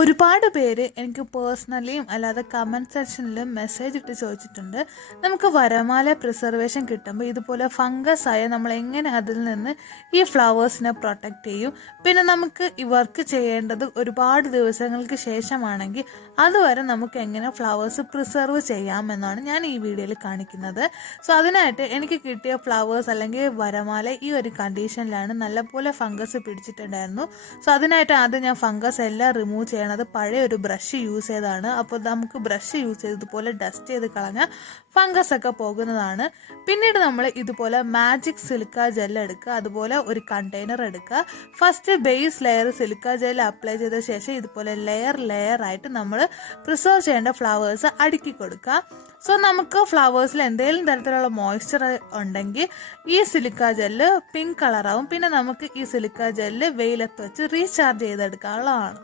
ഒരുപാട് പേര് എനിക്ക് പേഴ്സണലിയും അല്ലാതെ കമൻറ്റ് സെക്ഷനിലും മെസ്സേജ് ഇട്ട് ചോദിച്ചിട്ടുണ്ട്, നമുക്ക് വരമാല പ്രിസർവേഷൻ കിട്ടുമ്പോൾ ഇതുപോലെ ഫംഗസ് ആയ നമ്മൾ എങ്ങനെ അതിൽ നിന്ന് ഈ ഫ്ലവേഴ്സിനെ പ്രൊട്ടക്റ്റ് ചെയ്യും. പിന്നെ നമുക്ക് ഈ വർക്ക് ചെയ്യേണ്ടത് ഒരുപാട് ദിവസങ്ങൾക്ക് ശേഷമാണെങ്കിൽ അതുവരെ നമുക്ക് എങ്ങനെ ഫ്ലവേഴ്സ് പ്രിസർവ് ചെയ്യാമെന്നാണ് ഞാൻ ഈ വീഡിയോയിൽ കാണിക്കുന്നത്. സോ അതിനായിട്ട് എനിക്ക് കിട്ടിയ ഫ്ലവേഴ്സ് അല്ലെങ്കിൽ വരമാല ഈ ഒരു കണ്ടീഷനിലാണ്, നല്ലപോലെ ഫംഗസ് പിടിച്ചിട്ടുണ്ടായിരുന്നു. സോ അതിനായിട്ട് ആദ്യം ഞാൻ ഫംഗസ് എല്ലാം റിമൂവ് ചെയ്യണത് പഴയ ഒരു ബ്രഷ് യൂസ് ചെയ്താണ്. അപ്പോൾ നമുക്ക് ബ്രഷ് യൂസ് ചെയ്ത് ഇതുപോലെ ഡസ്റ്റ് ചെയ്ത് കളഞ്ഞാൽ ഫംഗസ് ഒക്കെ പോകുന്നതാണ്. പിന്നീട് നമ്മൾ ഇതുപോലെ മാജിക് സിലിക്ക ജെൽ എടുക്കുക, അതുപോലെ ഒരു കണ്ടെയ്നർ എടുക്കുക. First base layer silica gel apply ചെയ്ത ശേഷം ഇതുപോലെ ലെയർ ആയിട്ട് നമ്മൾ പ്രിസർവ് ചെയ്യേണ്ട ഫ്ലവേഴ്സ് അടുക്കി കൊടുക്കുക. സോ നമുക്ക് ഫ്ലവേഴ്സിൽ എന്തെങ്കിലും തരത്തിലുള്ള മോയ്സ്ചർ ഉണ്ടെങ്കിൽ ഈ സിലിക്ക ജെല്ല് പിങ്ക് കളറാവും. പിന്നെ നമുക്ക് ഈ സിലിക്ക ജെല്ല് വെയിലത്ത് വെച്ച് റീചാർജ് ചെയ്തെടുക്കാനുള്ളതാണ്.